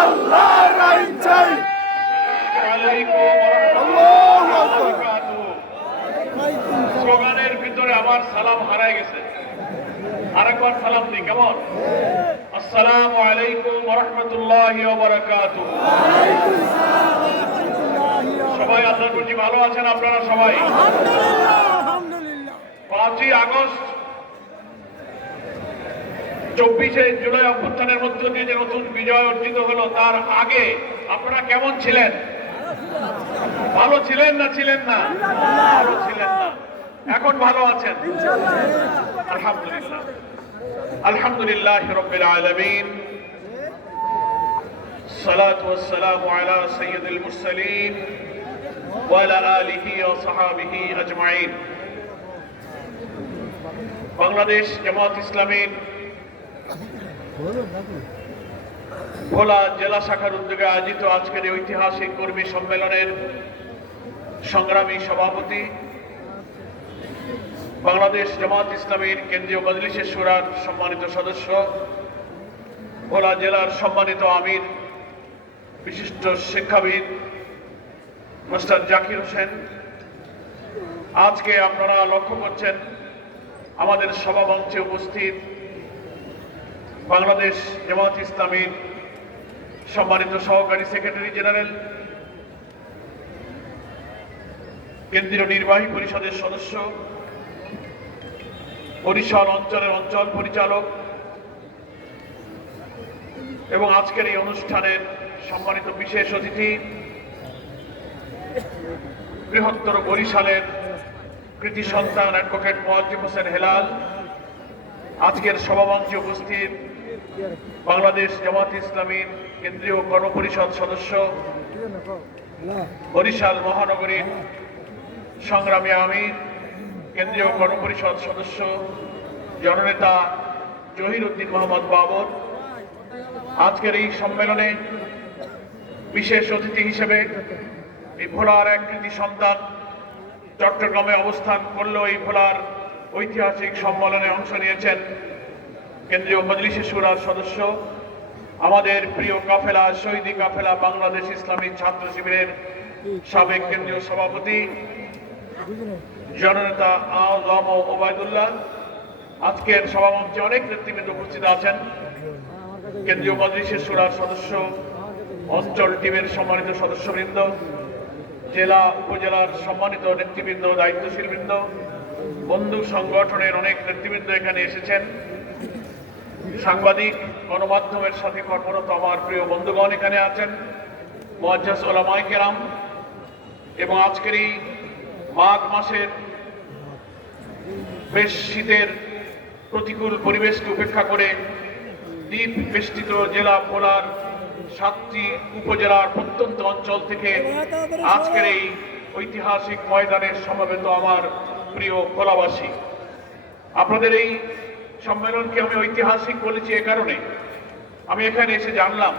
আল্লাহর আইন চাই। স্লোগানের ভিতরে আমার সালাম হারায় গেছে, আরেকবার সালাম দিই কেমন? আসসালামু আলাইকুম ওয়া রাহমাতুল্লাহি ওয়া বারাকাতুহু। সবাই আল্লাহর রুজি ভালো আছেন আপনারা সবাই? আলহামদুলিল্লাহ। 5ই আগস্ট 24শে জুলাই অভ্যুত্থানের মধ্য দিয়ে যে নতুন বিজয় অর্জিত হলো, তার আগে আপনারা কেমন ছিলেন? ভালো ছিলেন না ছিলেন না? ভালো ছিলেন না, এখন ভালো আছেন আলহামদুলিল্লাহ। আলহামদুলিল্লাহ রাব্বিল আলামিন, সালাতু ওয়াস সালামু আলা সাইয়্যিদিল মুরসালিন ওয়া আলা আলিহি ওয়া সাহবিহি আজমাইন। বাংলাদেশ জামাত ইসলামীর ভোলা জেলা শাখার উদ্যোগে আয়োজিত আজকের এই ঐতিহাসিক কর্মী সম্মেলনের সংগ্রামী সভাপতি, বাংলাদেশ জামাত ইসলামীর কেন্দ্রীয় মজলিসে শুরার সম্মানিত সদস্য, ভোলা জেলার সম্মানিত আমির, বিশিষ্ট শিক্ষাবিদ মাস্টার জাকির হোসেন, আজকে আপনারা লক্ষ্য করছেন আমাদের সভামঞ্চে উপস্থিত বাংলাদেশ জামাত ইসলামীর সম্মানিত সহকারী সেক্রেটারি জেনারেল, কেন্দ্রীয় নির্বাহী পরিষদের সদস্য, বরিশাল অঞ্চলের অঞ্চল পরিচালক এবং আজকের এই অনুষ্ঠানের সম্মানিত বিশেষ অতিথি, বৃহত্তর বরিশালের কৃতি সন্তান অ্যাডভোকেট মোয়াজ্জেম হোসেন হেলাল, আজকের সভামঞ্চে উপস্থিত বাংলাদেশ জামাত ইসলামীর কেন্দ্রীয় গণপরিষদ সদস্য, বরিশাল মহানগরীর সংগ্রামী আমির, কেন্দ্রীয় গণপরিষদ সদস্য জননেতা জহির উদ্দিন মোহাম্মদ বাবর, আজকের এই সম্মেলনে বিশেষ অতিথি হিসেবে এই ভোলার এক কৃতি সন্তান চট্টগ্রামে অবস্থান করলেও এই ভোলার ঐতিহাসিক সম্মেলনে অংশ নিয়েছেন কেন্দ্রীয় মজলিসে শুরার সদস্য, আমাদের প্রিয় কাফেলা শহীদি কাফেলা বাংলাদেশ ইসলামী ছাত্র শিবিরের সাবেক কেন্দ্রীয় সভাপতি জননেতা আজম ওবায়দুল্লাহ। আজকের সভামঞ্চে অনেক নেতৃবৃন্দ উপস্থিত আছেন, কেন্দ্রীয় মজলিসে শুরার সদস্য, অঞ্চল টিমের সম্মানিত সদস্যবৃন্দ, জেলা উপজেলার সম্মানিত নেতৃবৃন্দ, দায়িত্বশীল বৃন্দ, বন্ধু সংগঠনের অনেক নেতৃবৃন্দ এখানে এসেছেন, সাংবাদিক, গণমাধ্যমের সাথে কর্মরত আমার প্রিয় বন্ধুগণ এখানে আছেন, মুআজ্জাজ উলামায়ে কেরাম, এবং আজকের এই মাঘ মাসের বেশ শীতের প্রতিকূল পরিবেশকে উপেক্ষা করে দ্বীপ বেষ্টিত জেলা ভোলার 7টি উপজেলার প্রত্যন্ত অঞ্চল থেকে আজকের এই ঐতিহাসিক ময়দানে সমবেত আমার প্রিয় ভোলাবাসী, আপনাদের এই সম্মেলনকে আমি ঐতিহাসিক বলেছি এ কারণে, আমি এখানে এসে জানলাম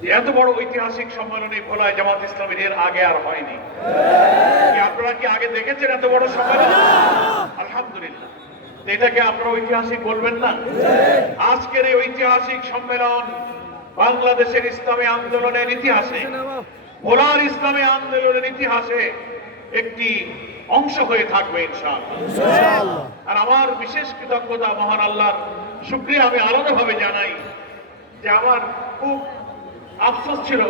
যে এত বড় ঐতিহাসিক সম্মেলনে ভোলায় জামাত ইসলামীর এর আগে আর হয়নি। আপনারা কি আগে দেখেছেন এত বড় সম্মেলন? আলহামদুলিল্লাহ। এটাকে আপনারা ঐতিহাসিক বলবেন না? আজকের এই ঐতিহাসিক সম্মেলন বাংলাদেশের ইসলামী আন্দোলনের ইতিহাসে, ভোলার ইসলামী আন্দোলনের ইতিহাসে একটি অংশ হয়ে থাকবে ইনশাআল্লাহ। আর আমার বিশেষ কৃতজ্ঞতা মহান আল্লাহর শুকরিয়া আমি আলাদাভাবে জানাই যে আমার খুব আফসোস ছিল,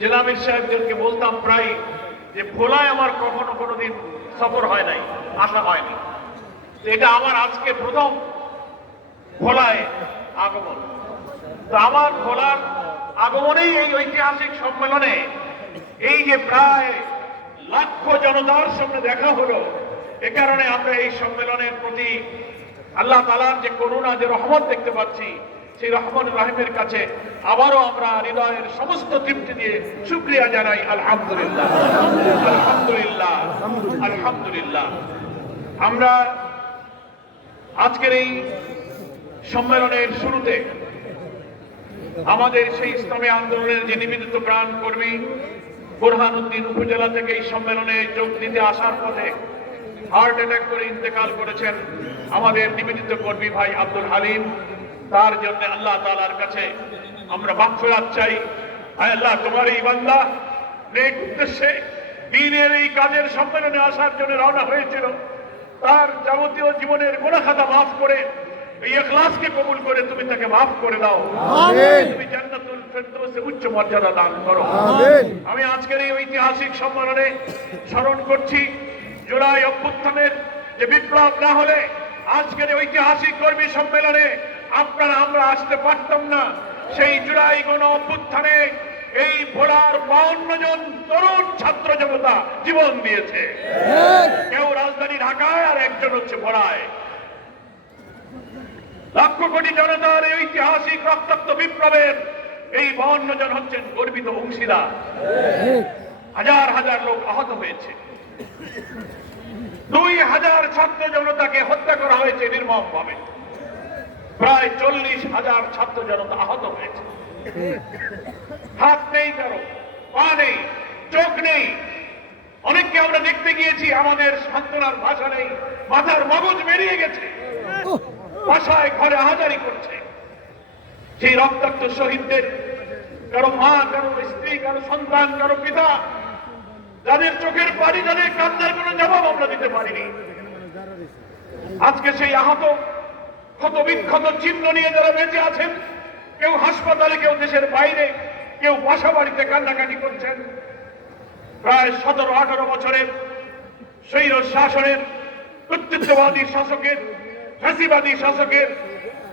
জেলা আমির সাহেবদেরকে বলতাম প্রায় যে ভোলায় আমার কখনো কোনোদিন সফর হয় নাই, আসা হয়নি, এটা আমার আজকে প্রথম ভোলায় আগমন। তো আমার ভোলার আগমনেই এই ঐতিহাসিক সম্মেলনে এই যে প্রায় লাখ জনতার সামনে দেখা হলো, এ কারণে আমরা এই সম্মেলনের প্রতি আল্লাহ তাআলার যে করুণা, যে রহমত দেখতে পাচ্ছি, সেই রহমান রাহিমের কাছে আবারও আমরা হৃদয়ের সমস্ত তৃপ্তি দিয়ে শুকরিয়া জানাই। আলহামদুলিল্লাহ, আলহামদুলিল্লাহ, আলহামদুলিল্লাহ। আমরা আজকের এই সম্মেলনের শুরুতে আমাদের সেই ইসলামী আন্দোলনের যে নিবেদিত প্রাণ কর্মী বুরহানুদ্দিন উপজেলা থেকে এই সম্মেলনে যোগ দিতে আসার পথে হার্ট অ্যাটাক করে ইন্তেকাল করেছেন আমাদের নিবেদিত কর্মী ভাই আব্দুল হালিম, তার জন্য আল্লাহ তাআলার কাছে আমরা মাগফিরাত চাই। আয় আল্লাহ, তোমার এই বান্দা নেক উদ্দেশ্যে দ্বীনের এই কাজের সম্মেলনে আসার জন্য রওনা হয়েছিল, তার যাবতীয় জীবনের গুনাহ খাতা মাফ করে এই ইখলাসকে কবুল করে তুমি তাকে মাফ করে দাও। আমিন। তুমি জান্নাতুল ফেরদৌসে উচ্চ মর্যাদা দান করো। আমিন। আমি আজকের এই ঐতিহাসিক সম্মেলনে স্মরণ করছি জুলাই অভ্যুত্থানের যে বিপ্লব না হলে আজকের এই ঐতিহাসিক কর্মী সম্মেলনে আমরা আসতে পারতাম না। সেই জুলাই গণ অভ্যুত্থানে এই ভোলার 52 জন তরুণ ছাত্র জনতা জীবন দিয়েছে। কেউ রাজধানী ঢাকায় আর একজন হচ্ছে ভোলায়। লক্ষ কোটি জনতার এই ঐতিহাসিক রক্তাক্ত বিপ্লবের এই 52 জন হচ্ছেন গর্বিত অংশীদার। হাজার হাজার লোক আহত হয়েছে, 2000 ছাত্র জনতাকে হত্যা করা হয়েছে নির্মমভাবে, প্রায় 40,000 ছাত্র জনতা আহত হয়েছে। হাত নেই কারো, পা নেই, চোখ নেই। অনেককে আমরা দেখতে গিয়েছি, আমাদের সান্ত্বনার ভাষা নেই, মাথার মগজ বেরিয়ে গেছে, বাসায় ঘরে আহাজারি করছে। সেই রক্তাক্ত শহীদদের কারো মা, কারো স্ত্রী, কারো সন্তান, কারো পিতা, যাদের চোখের পানি, যাদের কান্নার কোনো জবাব আমরা দিতে পারিনি, আজকে সেই আহত ক্ষত বিক্ষত চিহ্ন নিয়ে যারা বেঁচে আছেন, কেউ হাসপাতালে, কেউ দেশের বাইরে, কেউ বাসা বাড়িতে কান্নাকাটি করছেন। প্রায় 17-18 বছরের স্বৈর শাসনের, কর্তৃত্ববাদী শাসকের, ফ্যাসিবাদী শাসকের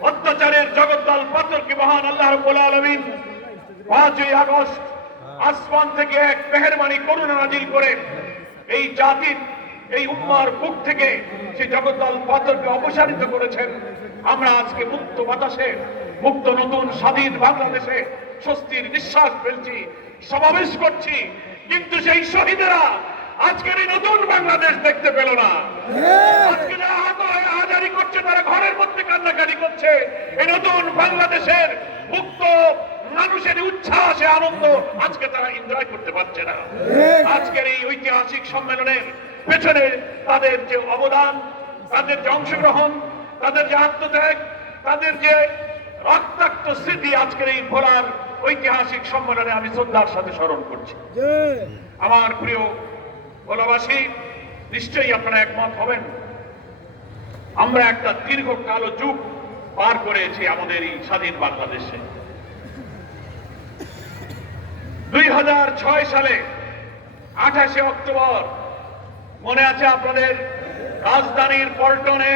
অত্যাচারের জগদ্দল পাথরকে মহান আল্লাহ রাব্বুল আলামিন 5ই আগস্ট আসমান থেকে এক মেহেরবানি করুণা নাজিল করে এই জাতির, এই উম্মার বুক থেকে সেই জগদ্দল পাথরকে অপসারিত করেছেন। আমরা আজকে মুক্ত বাতাসে, মুক্ত নতুন স্বাধীন বাংলাদেশে স্বস্তির নিঃশ্বাস ফেলছি, সমাবেশ করছি। কিন্তু সেই শহীদেরা আজকের এই নতুন বাংলাদেশ দেখতে পেল না। আজকে যারা আহত হয়ে আহাজারি করছে, তারা ঘরের মধ্যে কান্নাকাটি করছে। এই নতুন বাংলাদেশের মুক্ত মানুষের উচ্ছ্বাসে আনন্দ আজকে তারা এনজয় করতে পারছে না। আজকের এই ঐতিহাসিক সম্মেলনের পেছনে তাদের যে অবদান, তাদের যে অংশগ্রহণ, তাদের যে আত্মত্যাগ, তাদের যে রক্তাক্ত স্মৃতি আজকের এই ভোলার ঐতিহাসিক সম্মেলনে আমি শ্রদ্ধার সাথে স্মরণ করছি। আমার প্রিয় ভোলাবাসী, নিশ্চয়ই আপনারা একমত হবেন, আমরা একটা দীর্ঘ কালো যুগ পার করেছি আমাদের এই স্বাধীন বাংলাদেশে। 2006 সালে 28শে অক্টোবর মনে আছে আপনাদের, রাজধানীর পল্টনে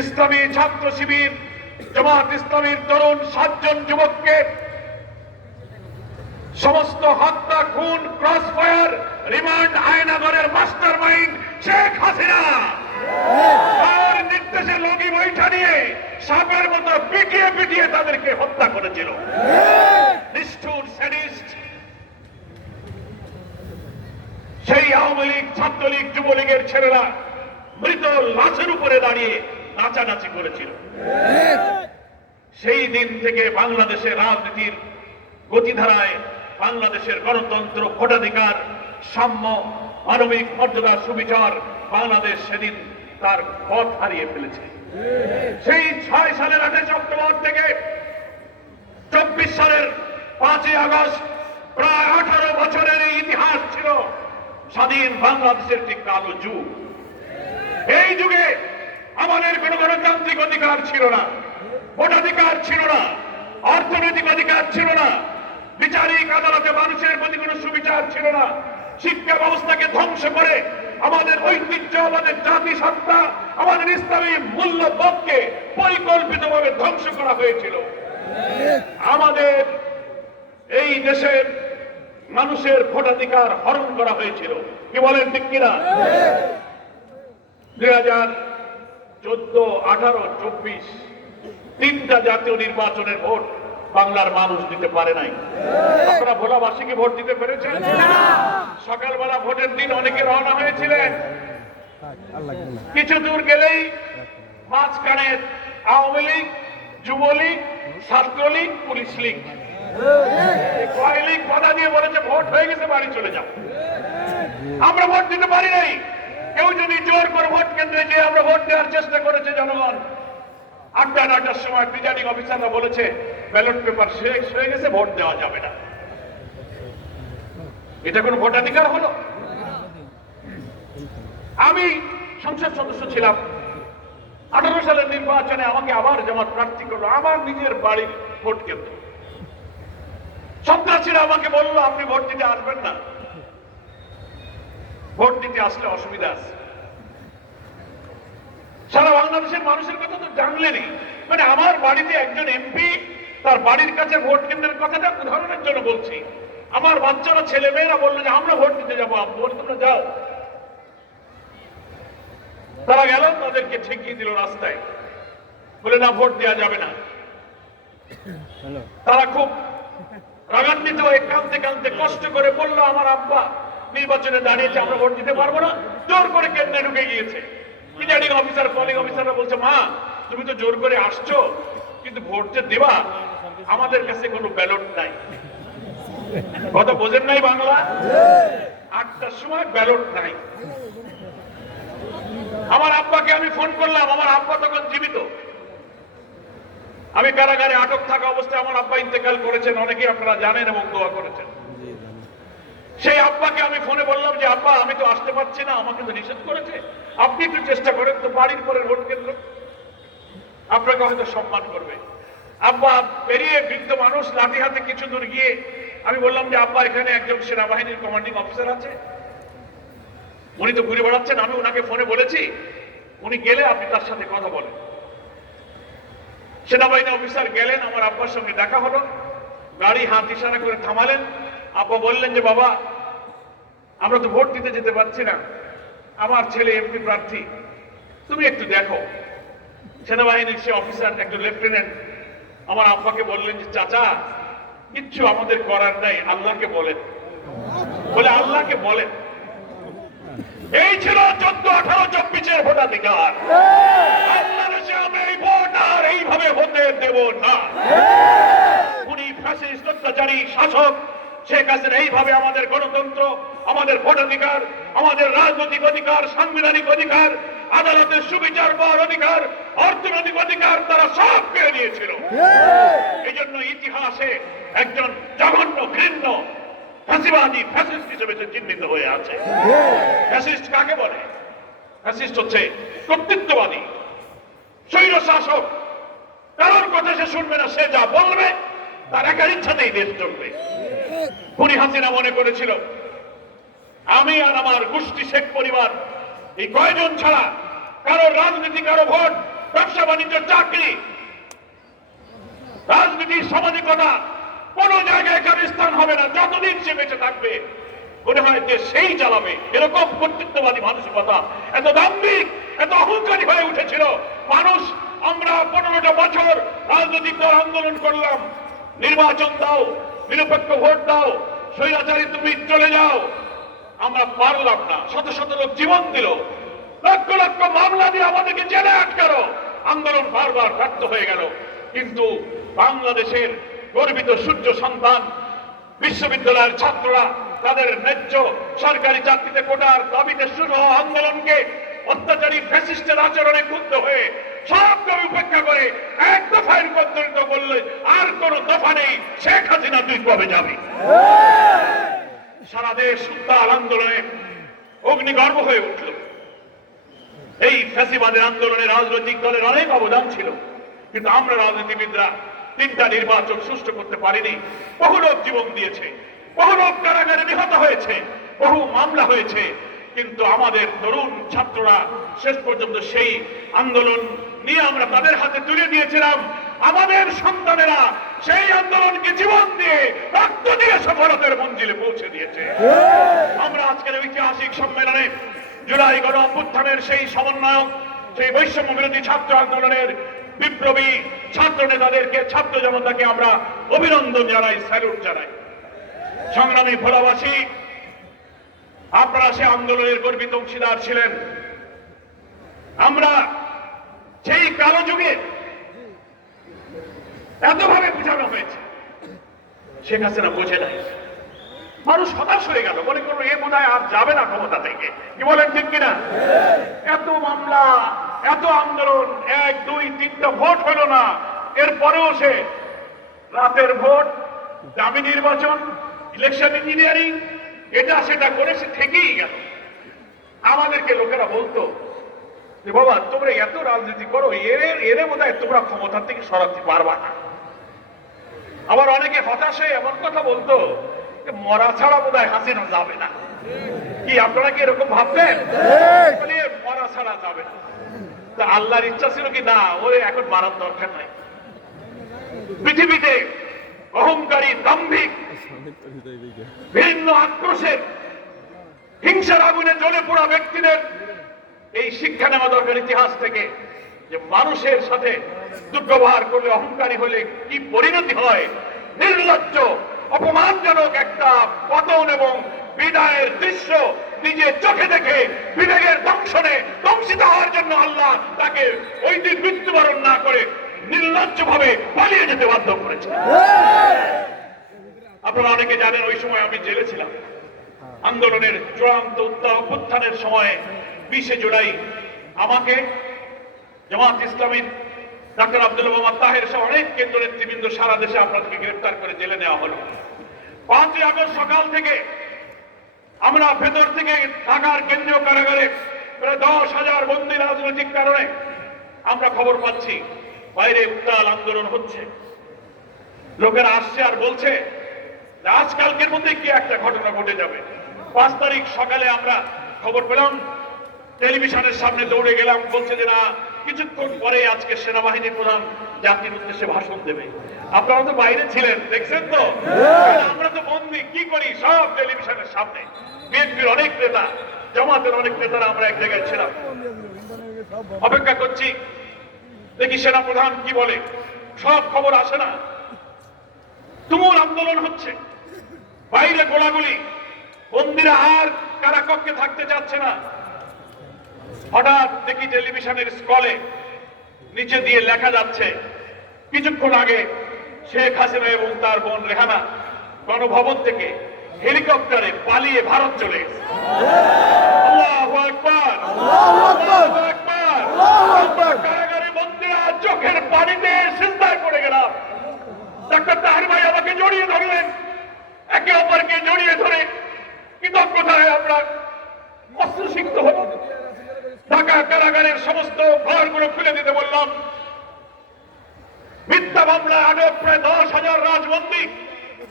ইসলামী ছাত্র শিবির, জামাত ইসলামীর তরুণ 7 জন যুবককে সমস্ত হত্যা, খুন, ক্রস ফায়ার, রিমান্ড, আয়নাগরের মাস্টার মাইন্ড শেখ হাসিনা তার নির্দেশে লগি বৈঠা নিয়ে সাপের মতো পিটিয়ে পিটিয়ে তাদেরকে হত্যা করেছিল। নিষ্ঠুর স্যাডিস্ট সেই আওয়ামী লীগ, ছাত্রলীগ, যুবলীগের ছেলেরা মৃত লাশের উপরে দাঁড়িয়ে নাচানাচি করেছিল। সেই দিন থেকে বাংলাদেশের রাজনীতির গতিধারায় বাংলাদেশের গণতন্ত্র, ভোটাধিকার, সাম্য, মানবিক মর্যাদা, সুবিচার বাংলাদেশ সেদিন তার পথ হারিয়ে ফেলেছে। সেই 6 সালের 28 অক্টোবর থেকে 24 সালের 5ই আগস্ট প্রায় 18 বছরের এই ইতিহাস ছিল স্বাধীন বাংলাদেশের একটি কালো যুগ। এই যুগে আমাদের কোনো গণতান্ত্রিক অধিকার ছিল না, ভোটাধিকার ছিল না, অর্থনৈতিক অধিকার ছিল না, বিচারিক আদালতে মানুষের প্রতি কোনো সুবিচার ছিল না। শিক্ষা ব্যবস্থাকে ধ্বংস করে আমাদের ঐতিহ্য, আমাদের জাতিসত্তা, আমাদের ইসলামী মূল্যবোধকে পরিকল্পিতভাবে ধ্বংস করা হয়েছিল। আমাদের এই দেশের মানুষের ভোটাধিকার হরণ করা হয়েছিল। কি বলেন, ঠিক কিনা? 2014, 18, 24 তিনটা জাতীয় নির্বাচনের ভোট বাংলার মানুষ দিতে পারে নাই। আপনারা ভোলাবাসী কি ভোট দিতে পেরেছেন? সকালবেলা ভোটের দিন অনেকে রওনা হয়েছিলেন, কিছু দূর গেলেই মাঝখানে আওয়ামী লীগ, যুবলীগ, ছাত্রলীগ, পুলিশ লীগ, কয় লীগ বাধা দিয়ে বলেছে ভোট হয়ে গেছে, বাড়ি চলে যাও। আমরা ভোট দিতে পারি নাই। কেউ যদি জোর করে ভোট কেন্দ্রে গিয়ে আমরা ভোট দেওয়ার চেষ্টা করেছে, জনগণ 8টা 9টার সময় প্রিজাইডিং অফিসাররা বলেছে ব্যালট পেপার শেষ হয়ে গেছে, ভোট দেওয়া যাবে না। এটা কোন ভোটাধিকার হলো? আমি সংসদ সদস্য ছিলাম, 18 সালের নির্বাচনে আমাকে আবার জামাত প্রার্থী করলো আমার নিজের বাড়ির ভোট কেন্দ্র। সন্ত্রাসীরা আমাকে বললো আপনি ভোট দিতে আসবেন না, ভোট দিতে আসলে অসুবিধা আছে। সারা বাংলাদেশের মানুষের কথা তো জানলেনই, মানে আমার বাড়িতে একজন এমপি তার বাড়ির কাছে ভোট কেন্দ্রের কথাটা উদাহরণের জন্য বলছি। আমার বাচ্চারা ছেলে মেয়েরা বললো যে আমরা ভোট দিতে যাবো, ভোট তোমরা যাও। তারা গেল, তাদেরকে ঠেকিয়ে দিল রাস্তায়, বলে না ভোট দেওয়া যাবে না। তারা খুব রাগান্বিত হয়ে কাঁদতে কাঁদতে কষ্ট করে বললো আমার আব্বা নির্বাচনে দাঁড়িয়েছে, আমরা ভোট দিতে পারবো না। জোর করে কেন্দ্রে ঢুকে গিয়েছে। প্রিজাইডিং অফিসার পোলিং অফিসাররা বলছে মা তুমি তো জোর করে আসছো, কিন্তু ভোট যে দেবা আমাদের কাছে কোনো ব্যালট নাই। কথা বোঝেন নাই বাংলা? 8টার সময় ব্যালট নাই। আমার আব্বাকে আমি ফোন করলাম, আমার আব্বা তখন জীবিত। আমি কারাগারে আটক থাকা অবস্থায় আমার আব্বা ইন্তেকাল করেছেন, অনেকেই আপনারা জানেন এবং দোয়া করেছেন। সেই আব্বাকে আমি ফোনে বললাম যে আব্বা আমি তো আসতে পারছি না, আমাকে তো নিষেধ করেছে, আপনি একটু চেষ্টা করেন তো, বাড়ির পরে ভোট কেন্দ্র, আপনাকে হয়তো সম্মান করবে। আব্বা পেরিয়ে বৃদ্ধ মানুষ লাঠি হাতে কিছু দূর গিয়ে আমি বললাম যে আব্বা এখানে একজন সেনাবাহিনীর কমান্ডিং অফিসার আছে, উনি তো ঘুরে বেড়াচ্ছেন, আমি ওনাকে ফোনে বলেছি উনি গেলে আপনি তার সাথে কথা বলেন। সেনাবাহিনী অফিসার গেলেন, আমার আব্বার সঙ্গে দেখা হলো, গাড়ি হাত ইশারা করে থামালেন। আব্বা বললেন যে বাবা আমরা তো ভোট দিতে যেতে পারছি না, আমার ছেলে এমপি প্রার্থী, তুমি একটু দেখো। সেনাবাহিনীর সে অফিসার একজন লেফটেন্যান্ট আমার আব্বাকে বললেন যে চাচা কিচ্ছু আমাদের করার নাই, আল্লাহকে বলেন। বলে আল্লাহকে বলেন। এই ছিল 14, 18, 24-এর ভোটাধিকার। বাংলাদেশে আমি এই ভোট আর এইভাবে হতে দেব না। উনি ফ্যাসিস্ট অত্যাচারী শাসক শেখ হাসিনা এইভাবে আমাদের গণতন্ত্র, আমাদের ভোটাধিকার, আমাদের রাজনৈতিক অধিকার, সাংবিধানিক অধিকার, আদালতের সুবিচার পাওয়ার অধিকার, অর্থনৈতিক অধিকার তারা সব কেড়ে নিয়েছিল। এই জন্য ইতিহাসে একজন জঘন্য ঘৃণ্য ফ্যাসিবাদী ফ্যাসিস্ট হিসেবে চিহ্নিত হয়ে আছে। ফ্যাসিস্ট কাকে বলে? ফ্যাসিস্ট হচ্ছে কর্তৃত্ববাদী স্বৈর শাসক, কারোর কথা সে শুনবে না, সে যা বলবে তার একার ইচ্ছাতেই দেশ চলবে। খুনি হাসিনা মনে করেছিল আমি আর আমার গোষ্ঠী শেখ পরিবার এই কয়জন ছাড়া কারো রাজনীতি, কারো ভোট, ব্যবসা বাণিজ্য, চাকরি, রাজনীতি, সামাজিকতা কোন জায়গায় কার স্থান হবে না। যতদিন সে বেঁচে থাকবে মনে হয় যে সেই চালাবে, এরকম কর্তৃত্ববাদী মানসিকতা এত দাম্ভিক, এত অহংকারী হয়ে উঠেছিল মানুষ। আমরা 15টা বছর রাজনৈতিক দল আন্দোলন করলাম, নির্বাচন দাও, নিরপেক্ষ ভোট দাও, স্বৈরাচারী তুমি চলে যাও। আমরা পারলাম না, শত শত লোক জীবন দিল, লক্ষ লক্ষ মামলা দিয়ে আমাদেরকে জেলে আটকালো। আন্দোলন বারবার ব্যর্থ হয়ে গেল। কিন্তু বাংলাদেশের গর্বিত সূর্য সন্তান বিশ্ববিদ্যালয়ের ছাত্ররা তাদের ন্যায্য সরকারি চাকরিতে কোটার দাবিতে শুরু হওয়া আন্দোলনকে অত্যাচারী ফ্যাসিস্টের আচরণে ক্ষুব্ধ হয়ে সবকে উপেক্ষা করে এক দফায় রূপান্তরিত করলে আর কোন দফা নেই, শেখ হাসিনা তুই কবে যাবি। সারা দেশ উত্তাল আন্দোলনে অগ্নিগর্ভ হয়ে উঠল। এই ফ্যাসিবাদের আন্দোলনে রাজনৈতিক দলের অনেক অবদান ছিল, কিন্তু আমরা রাজনীতিবিদরা 3টা নির্বাচন সুষ্ঠু করতে পারিনি। বহু লোক জীবন দিয়েছে, বহু লোক কারাগারে নিহত হয়েছে, বহু মামলা হয়েছে, কিন্তু আমাদের তরুণ ছাত্ররা শেষ পর্যন্ত সেই আন্দোলন নিয়ে আমরা তাদের হাতে তুলে দিয়েছিলাম। আমাদের সন্তানেরা সেই আন্দোলনকে জীবন দিয়ে, রক্ত দিয়ে সফলতার মঞ্জিলে পৌঁছে দিয়েছে। আমরা আজকের ঐতিহাসিক সম্মেলনে জুলাই গণ অভ্যুত্থানের সেই সমন্বয়ক, সেই বৈষম্য বিরোধী ছাত্র আন্দোলনের বিপ্লবী ছাত্র নেতাদেরকে, ছাত্র জনতাকে আমরা অভিনন্দন জানাই, স্যালুট জানাই। সংগ্রামী ভোলাবাসী, আপনারা সে আন্দোলনের গর্বিত অংশীদার ছিলেন। আমরা সেই কালো যুগে এতভাবে বোঝানো হয়েছে, শেখ হাসিনা বোঝে নাই। মানুষ হতাশ হয়ে গেল, মনে করলো এ বোধহয় আর যাবে না ক্ষমতা থেকে। কি বলেন ঠিক কিনা? এত মামলা, এত আন্দোলন, 1, 2, 3টা ভোট হলো না, এরপরেও সে রাতের ভোট, দামি নির্বাচন, ইলেকশন ইঞ্জিনিয়ারিং, এটা সেটা করে সে থেকেই গেল। আমাদেরকে লোকেরা বলতো যে বাবা তোমরা এত রাজনীতি করো, এরে বোধ হয় তোমরা ক্ষমতার থেকে সরাতে পারবা না। আবার অনেকে হতাশ হয়ে এমন কথা বলতো যে মরা ছাড়া বোধ হয় হাসিনা যাবে না। কি আপনারা কি এরকম ভাবতেন? মরা ছাড়া যাবে না। তা আল্লাহর ইচ্ছা ছিল কি না ওরে এখন মারার দরকার নাই। পৃথিবীতে অহংকারী, দাম্ভিক, ভিন্ন আক্রোশের, হিংসার আগুনে জ্বলে পোড়া ব্যক্তিদের এই শিক্ষা নেওয়া দরকার ইতিহাস থেকে, যে মানুষের সাথে দুর্ব্যবহার করলে, অহংকারী হলে কি পরিণতি হয়। নির্লজ্জ, অপমানজনক একটা পতন এবং বিদায়ের দৃশ্য নিজে চোখে দেখে বিবেকের দংশনে ধ্বংসিত হওয়ার জন্য আল্লাহ তাকে ওই দিন মৃত্যুবরণ না করে নির্লজ্জ ভাবে পালিয়ে যেতে বাধ্য করেছে। আপনারা অনেকে জানেন ওই সময় আমি জেলে ছিলাম। আন্দোলনের চূড়ান্ত উত্থানের সময় 20শে জুলাই আমাকে জামাত ইসলামীর ডাক্তার আব্দুল মোহাম্মদ তাহের সহ অনেক কেন্দ্র নেতৃবৃন্দ সারা দেশে আপনাদেরকে গ্রেফতার করে জেলে নেওয়া হলো। 5ই আগস্ট সকাল থেকে আমরা ভেতর থেকে ঢাকার কেন্দ্রীয় কারাগারে প্রায় 10,000 বন্দী রাজনৈতিক কারণে আমরা খবর পাচ্ছি বাইরে উত্তাল আন্দোলন হচ্ছে। লোকেরা আসছে আর বলছে যে আজকালকের মধ্যে কি একটা ঘটনা ঘটে যাবে। 5 তারিখ সকালে আমরা খবর পেলাম, টেলিভিশনের সামনে দৌড়ে গেলাম, বলছে যে না কিছুক্ষণ পরে আজকে সেনাবাহিনী প্রধান জাতির উদ্দেশ্যে ভাষণ দেবে। আপনারা তো বাইরে ছিলেন, দেখছেন তো? আমরা তো বন্দী, কি করি সব টেলিভিশনের সামনে। বিএনপির অনেক নেতা, জামাতের অনেক নেতারা আমরা এক জায়গায় ছিলাম, অপেক্ষা করছি দেখি সেনা প্রধান কি বলে। সব খবর আসে না। তুমুল আন্দোলন হচ্ছে, বাইরে গোলাগুলি, বন্দীরা আর কারাকক্ষে থাকতে চাচ্ছে না। হঠাৎ দেখি টেলিভিশনের স্ক্রলে নিচে দিয়ে লেখা যাচ্ছে কিছুক্ষণ আগে শেখ হাসিনা এবং তার বোন রেহানা গণভবন থেকে হেলিকপ্টারে পালিয়ে ভারত চলে গেছে। আল্লাহু আকবার, আল্লাহু আকবার, আল্লাহু আকবার। কারাগারে বন্দীরা চোখের পানিতে সিজদায় পড়ে গেলাম। ডাক্তার তাহের ভাই আমাকে জড়িয়ে ধরলেন, একে অপরকে জড়িয়ে ধরে কৃতজ্ঞতায় আমরা অশ্রুসিক্ত হব। ঢাকা কারাগারের সমস্ত ঘরগুলো খুলে দিতে বললাম। মিথ্যা মামলায় আটক প্রায় 10,000 রাজবন্দী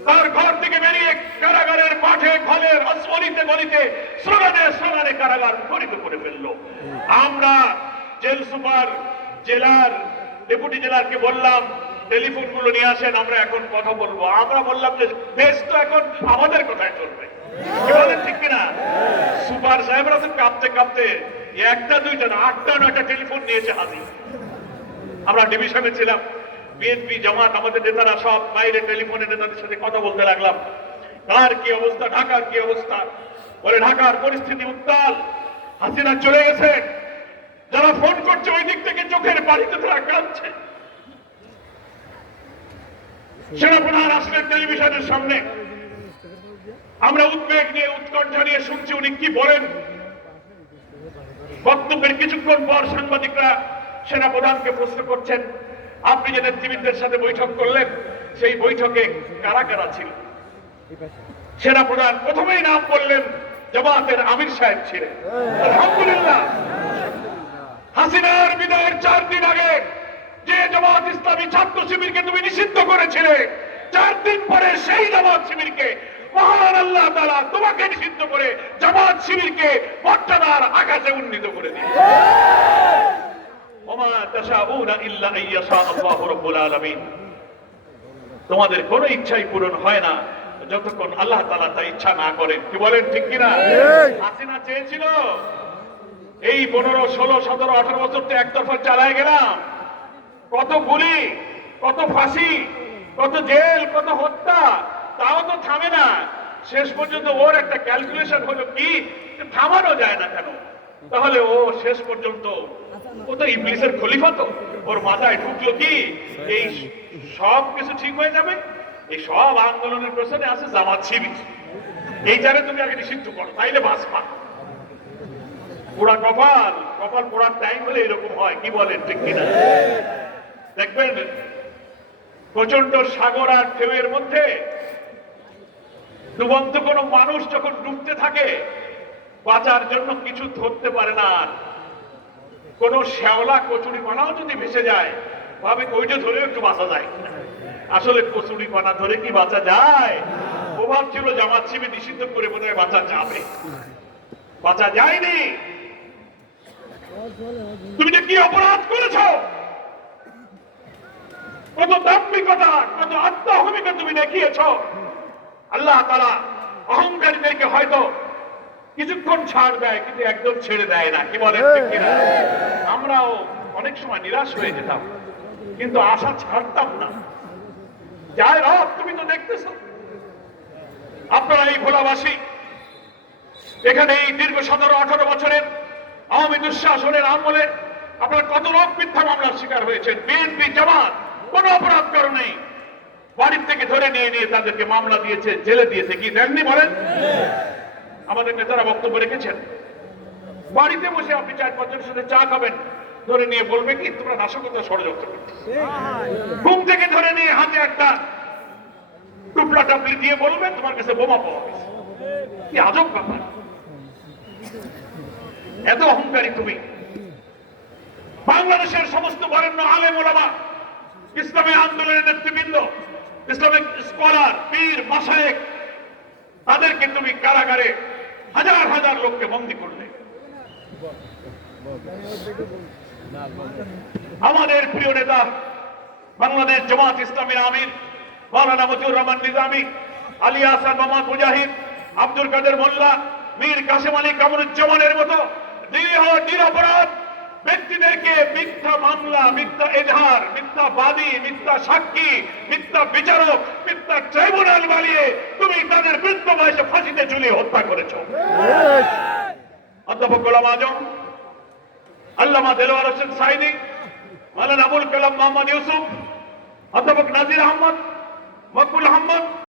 তার ঘর থেকে বেরিয়ে কারাগারের মাঠে, ঘরের অলিতে গলিতে, স্লোগানে কারাগার মুখরিত করে ফেলল। আমরা জেল সুপার, জেলার ডেপুটি জেলারকে বললাম টেলিফোন গুলো নিয়ে আসেন, আমরা এখন কথা বলবো। আমরা বললাম যে দেশ তো এখন আমাদের কথায় চলবে, ঠিক কিনা? সুপার সাহেবরা তো কাঁপতে কাঁপতে 1টা 2টা না 8টা 9টা টেলিফোন নিয়েছে হাজির। আমরা ডিভিশনে ছিলাম, বিএনপি জামাত আমাদের নেতারা সব বাইরে টেলিফোনে নেতাদের সাথে কথা বলতে লাগলাম। কার কি অবস্থা, ঢাকার কি অবস্থা? বলে ঢাকার পরিস্থিতি উত্তাল, হাসিনা চলে গেছে। যারা ফোন করছে ওই দিক থেকে চোখের পানিতে তারা কাঁদছে। সেনাপ্রধান আসলেন টেলিভিশনের সামনে, আমরা উদ্বেগ নিয়ে, উৎকণ্ঠা নিয়ে শুনছি উনি কি বলেন। বক্তব্যের কিছুক্ষণ পর সাংবাদিকরা সেনাপ্রধানকে প্রশ্ন করছেন, আপনি যে নেতৃবৃন্দের সাথে বৈঠক করলেন সেই বৈঠকে কারা কারা ছিল? সেনাপ্রধান প্রথমেই নাম বললেন জামাতের আমির সাহেব ছিলেন। আলহামদুলিল্লাহ, হাসিনার বিদায়ের 4 দিন আগে যে জামাত ইসলামী ছাত্র শিবিরকে তুমি নিষিদ্ধ করেছিলে, 4 দিন পরে সেই জামাত শিবিরকে মহান আল্লাহ তাআলা তোমাকে নিষিদ্ধ করে জামাত শিবিরকে মর্যাদার আকাশে উন্নীত করে দিয়েছে। ওমা তাশাউনা ইল্লা আইয়াশা আল্লাহু রাব্বুল আলামিন। তোমাদের কোনো ইচ্ছাই পূরণ হয় না যতক্ষণ আল্লাহ তাআলা তা ইচ্ছা না করেন। কি বলেন, ঠিক কিনা? হাসিনা চেয়েছিল এই 15, 16, 17, 18 বছর তো একতরফা চালায় গেলাম, কত গুলি, কত ফাঁসি, কত জেল, কত হত্যা, তাও তো থামে না। শেষ পর্যন্ত ওর একটা ক্যালকুলেশন হলো কি, থামানো যায় না কেন? তাহলে ও শেষ পর্যন্ত, ও তো ইবলিসের খলিফা, তো ওর মাথায় ঢুকলো কি এই সব কিছু ঠিক হয়ে যাবে। এই সব আন্দোলনের পেছনে আছে জামাত শিবির, এই জায়গায় তুমি আগে নিষিদ্ধ করো, তাইলে বাঁচবা। পুরা কপাল কপাল পোড়ার টাইম হলে এরকম হয়, কি বলেন ঠিক কিনা? দেখবেন প্রচন্ড সাগর আর ঢেউয়ের মধ্যে ডুবন্ত কোন মানুষ যখন ডুবতে থাকে বাঁচার জন্য কিছু ধরতে পারে না, কোন শ্যাওলা কচুরি পানাও যদি ভেসে যায় ভাবে ওইটা ধরেও একটু বাঁচা যায়। আসলে কচুরি পানা ধরে কি বাঁচা যায়? প্রভাব ছিল জামাত শিবির নিষিদ্ধ করে বোধহয় বাঁচা যাবে, বাঁচা যায়নি। তুমি যে কি অপরাধ করেছ, কত দাম্ভিকতা, কত আত্মহমিকা তুমি দেখিয়েছ। আল্লাহ তাআলা অহংকারীদেরকে হয়তো কিছুক্ষণ ছাড় দেয়, কিন্তু একদম ছেড়ে দেয় না, কি বলেন ঠিক কিনা? আমরাও অনেক সময় নিরাশ হয়ে যেতাম, কিন্তু আশা ছাড়তাম না। যাই রব, তুমি তো দেখতেছ আপনারা এই ভোলাবাসী এখানে এই দীর্ঘ 17-18 বছরের আওয়ামী দুঃশাসনের আমলে আপনারা কত লোক মিথ্যা মামলার শিকার হয়েছেন। বিএনপি জামাত কোন অপরাধ করে নেই, বাড়ির থেকে ধরে নিয়ে নিয়ে তাদেরকে মামলা দিয়েছে, জেলে দিয়েছে, কি দেননি বলেন? আমাদের নেতারা বক্তব্য রেখেছেন, বাড়িতে বসে আপনি 4-5 জনের সাথে চা খাবেন, ধরে নিয়ে বলবে কি তোমরা নাশকতা ষড়যন্ত্র করছো। ঘুম থেকে ধরে নিয়ে হাতে একটা টুপলা টাপলি দিয়ে বলবে তোমার কাছে বোমা পাওয়া গেছে। কি আজব ব্যাপার, এত অহংকারী তুমি। বাংলাদেশের সমস্ত বরেণ্য আলেম ওলামা, ইসলামী আন্দোলনের নেতৃবৃন্দ, ইসলামিক স্কলার, পীর, মাশায়েখ, তাদেরকে তুমি কারাগারে হাজার হাজার লোককে বন্দী করলে। আমাদের প্রিয় নেতা বাংলাদেশ জামাত ইসলামীর আমির মাওলানা মতিউর রহমান নিজামী, আলী আহসান মোহাম্মদ মুজাহিদ, আব্দুল কাদের মোল্লা, মীর কাসেম আলী কামরুজ্জামানের মতো নিরীহ নিরপরাধ ব্যক্তিদেরকে মিথ্যা মামলা, মিথ্যা এজাহার, মিথ্যা বাদী, মিথ্যা সাক্ষী, মিথ্যা বিচারক, মিথ্যা ট্রাইব্যুনাল বানিয়ে তুমি তাদের বৃদ্ধ বয়সে ফাঁসিতে ঝুলিয়ে হত্যা করেছ। অধ্যাপক গোলাম আজম, আল্লামা দেলোয়ার হোসেন সাইদি, মাওলানা আবুল কালাম মোহাম্মদ ইউসুফ,